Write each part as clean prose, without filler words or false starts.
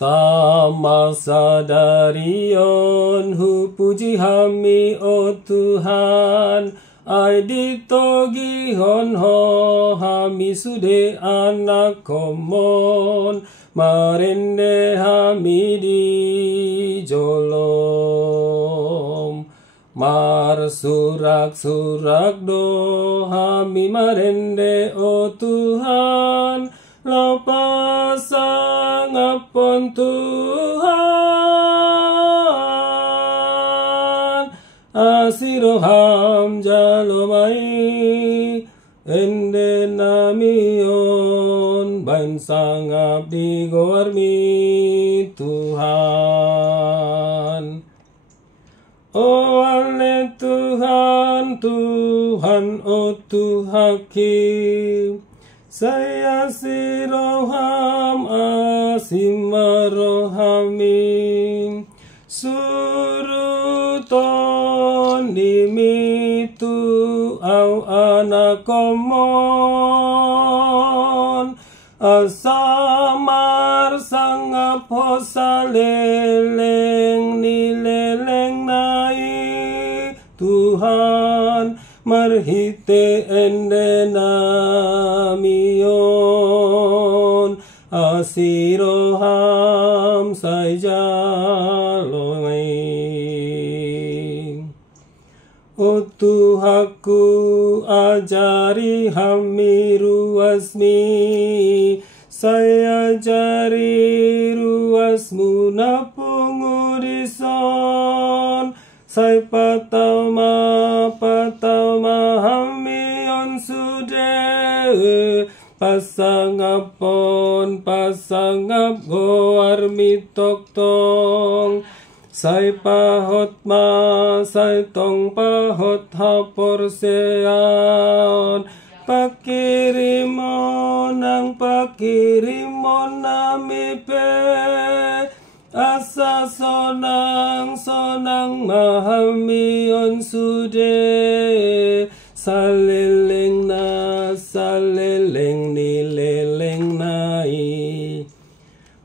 Tama sadarion hu puji hami o Tuhan, ai ditogi hon ho hami sude anak komon, marende hami di jolom. Mar surak-surak do hami marende o Tuhan, lau pasang apon Tuhan, asiroham jalomai, ende namion, bain sangap di goarmi Tuhan. Oh ale Tuhan, Tuhan, oh Tuhakim, saya siroham asimarohamim, suruton dimitu au anakomon, asamar sangap hosaleleng nileleng nai, Tuhan marhite ende namion, asiroham saijaloi. O Tuhaku ajari hami ruasmi, saya ajari ruasmu napungurison, sai patama hami on sude, pasangapon pasangap goar mitok tong, sai pahot ma sai tong pahot hapor seaon, pakirimon ang pakirimon namipe, asa sonang mahamion sude, saleleng nileleng nai.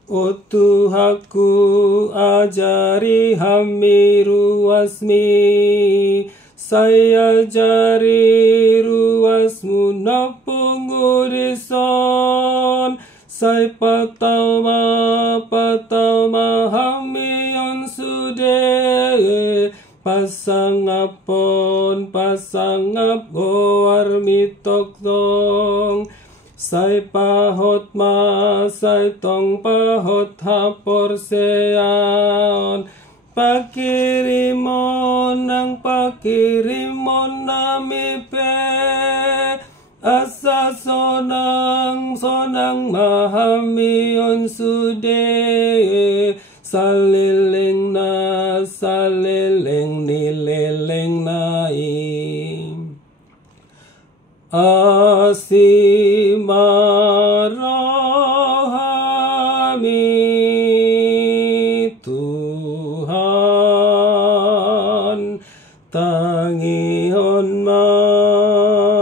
O Tuhaku ajari hami ruasmi, saya ajari ruasmu napungurison, sai patama hamion sude, pasangapon pasangap goar mitok tong, sai pahot ma sai tong pahot hapor seaon, pakirimon ang pakirimon namipe, asa sonang mahamion sude, saleleng nileleng nai. Asimarohami Tuhan, tangihon man.